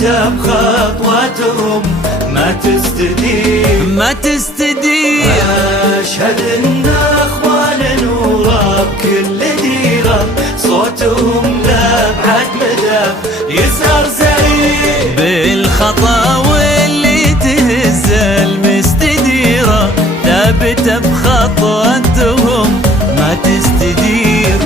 ثابتة بخطواتهم ما تستدير أشهد إن أخوان نورا بكل ديرة صوتهم لأبعد مدى يزهر زهير بالخطاوي اللي تهز المستديرة ثابتة بخطواتهم ما تستدير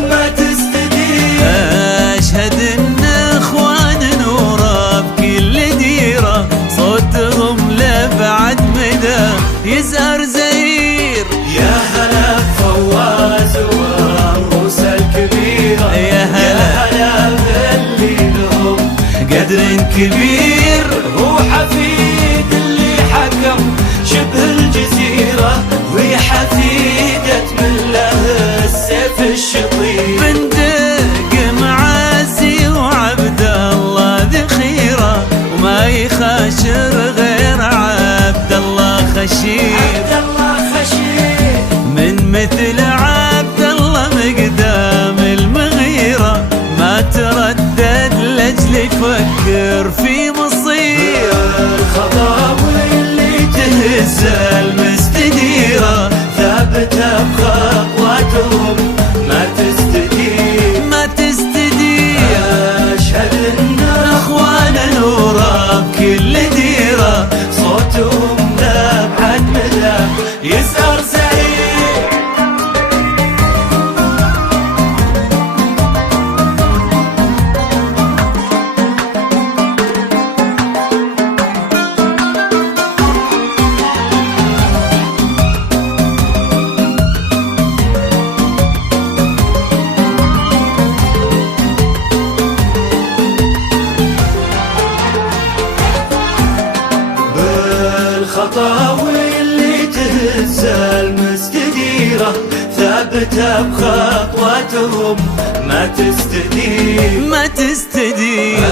أشهد إن أخوان نورا بكل ديرة صوتهم لأبعد مدى يزهر زهير. يا هلا بفواز والرؤوس الكبيرة يا هلا باللي لهم قدر كبير هو حفيد اللي حكم شبه الجزيرة وهي حفيدة من له السيف الشطير بندق معازي وعبد الله ذخيرة وما يخاشر غير عبد الله خشير من مثل عبد الله مقدام المغيرة ما تردد لأجل يفكر في مصير الخطاوي اللي تهز المستديرة ثابتة بخطواتهم ما تستدير أشهد إن أخوان نورا بكل ديرة صوتهم لأبعد مدى يزهر زهير. بالخطاوي اللي تهز المستديرة ثابتة بخطواتهم ما تستدير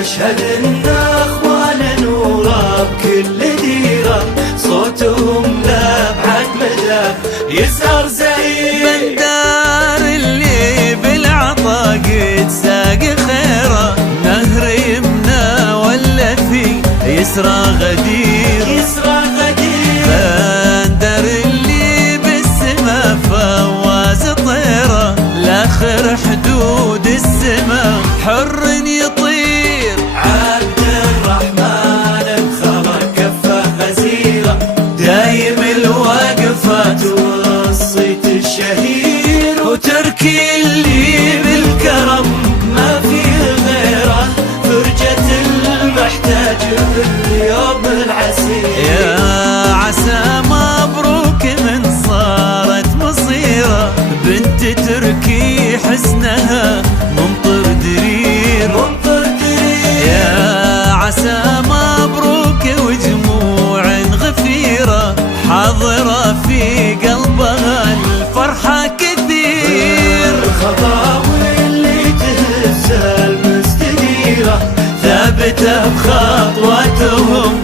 أشهد إن أخوان نورا بكل ديرة صوتهم لأبعد مدى يزهر زهير بندار اللي بالعطا قد ساق خيره نهر يمنى ولا في يسرى غدير بندر اللي بالسما فواز طيره لاخر حدود السما حر يطير عبد الرحمن بخبر كفه غزيره دايم الوقفات والصيت الشهير وتركي اللي بالكرم ما فيه غيره فرجة المحتاج باليوم العسير. يا عسى مبروك من صارت مصيره بنت تركي حسنها ممطر درير يا عسى مبروك وجموع غفيره حاضره في قلبها الفرحه كثير الخطاوي اللي تهز المستديرة ثابته بخطواتهم